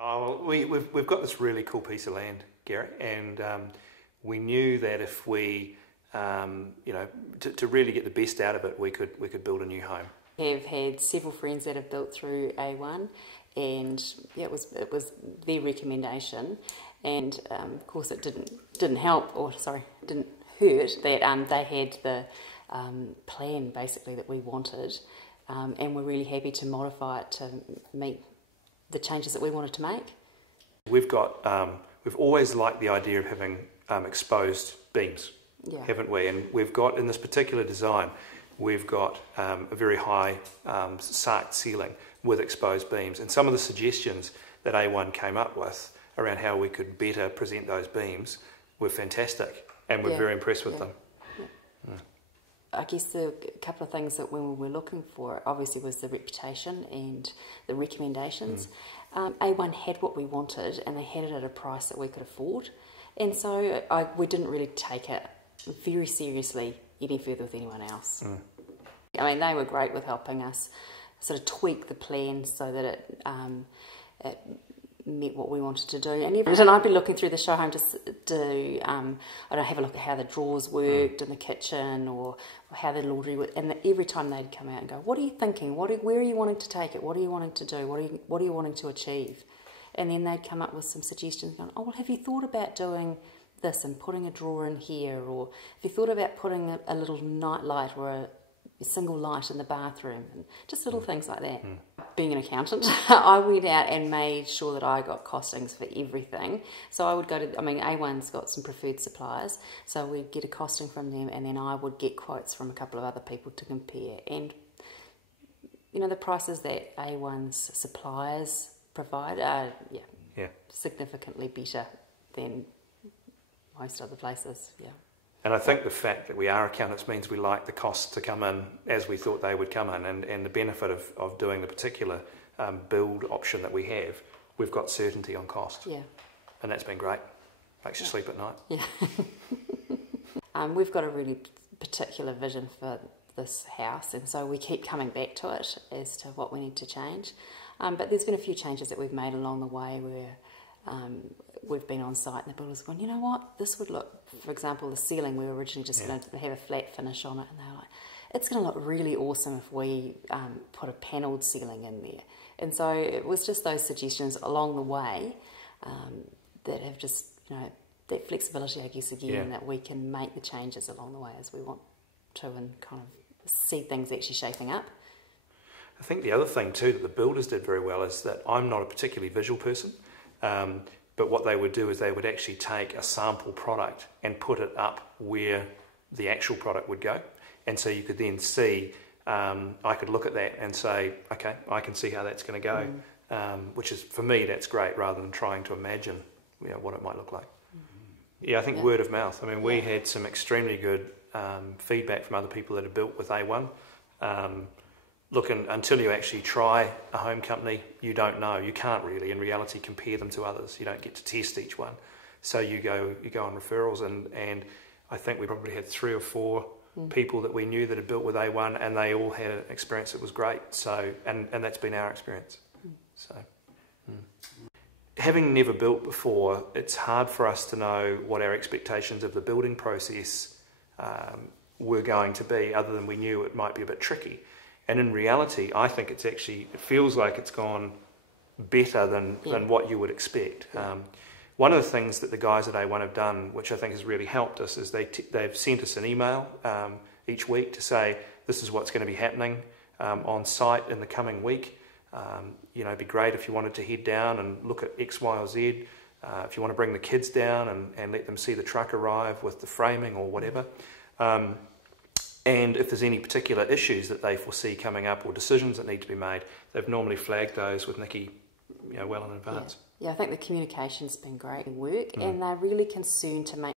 Oh, well, we've got this really cool piece of land, Gary, and we knew that if we, to really get the best out of it, we could build a new home. I've had several friends that have built through A1, and yeah, it was their recommendation, and of course it didn't help, or sorry, didn't hurt that they had the plan basically that we wanted, and we're really happy to modify it to meet the changes that we wanted to make. We've always liked the idea of having exposed beams, yeah, haven't we? And we've got, in this particular design, we've got a very high sarked ceiling with exposed beams. And some of the suggestions that A1 came up with around how we could better present those beams were fantastic, and we're very impressed with them. Yeah. I guess the couple of things that we were looking for obviously was the reputation and the recommendations. A1 had what we wanted, and they had it at a price that we could afford, and so we didn't really take it very seriously any further with anyone else. I mean, they were great with helping us sort of tweak the plan so that it met what we wanted to do. And I've been looking through the show home to have a look at how the drawers worked in the kitchen, or how the laundry worked. And every time they'd come out and go, "What are you thinking? Where are you wanting to take it? What are you wanting to do? What are you wanting to achieve?" And then they'd come up with some suggestions, going, "Oh, well, have you thought about doing this and putting a drawer in here? Or have you thought about putting a little night light or a single light in the bathroom?" And just little things like that. Being an accountant, I went out and made sure that I got costings for everything. So I would go to, A1's got some preferred suppliers, so we'd get a costing from them, and then I would get quotes from a couple of other people to compare. And the prices that A1's suppliers provide are significantly better than most other places. Yeah. And I think the fact that we are accountants means we like the costs to come in as we thought they would come in, and the benefit of doing the particular build option that we have, we've got certainty on cost. Yeah. And that's been great. Makes you sleep at night. Yeah. We've got a really particular vision for this house, and so we keep coming back to it as to what we need to change. But there's been a few changes that we've made along the way where we've been on site and the builder's gone, "You know what, this would look," for example, the ceiling, we were originally just going to have a flat finish on it, and they were like, "It's going to look really awesome if we put a panelled ceiling in there." And so it was just those suggestions along the way that have just, that flexibility, I guess, again, that we can make the changes along the way as we want to, and kind of see things actually shaping up. I think the other thing too that the builders did very well is that I'm not a particularly visual person, but what they would do is they would actually take a sample product and put it up where the actual product would go. And so you could then see, I could look at that and say, okay, I can see how that's going to go, which is, for me, that's great, rather than trying to imagine what it might look like. Yeah, I think word of mouth. I mean, we had some extremely good feedback from other people that have built with A1. Look, until you actually try a home company, you don't know. You can't really, in reality, compare them to others. You don't get to test each one. So you go on referrals, and I think we probably had 3 or 4 people that we knew that had built with A1, and they all had an experience that was great. So, and that's been our experience. So, having never built before, it's hard for us to know what our expectations of the building process were going to be, other than we knew it might be a bit tricky. And in reality, I think it feels like it's gone better than what you would expect. One of the things that the guys at A1 have done, which I think has really helped us, is they've sent us an email each week to say, this is what's going to be happening on site in the coming week. It'd be great if you wanted to head down and look at X, Y, or Z. If you want to bring the kids down and let them see the truck arrive with the framing or whatever. And if there's any particular issues that they foresee coming up, or decisions that need to be made, they've normally flagged those with Niki, well in advance. Yeah, I think the communication's been great in work, and they're really concerned to make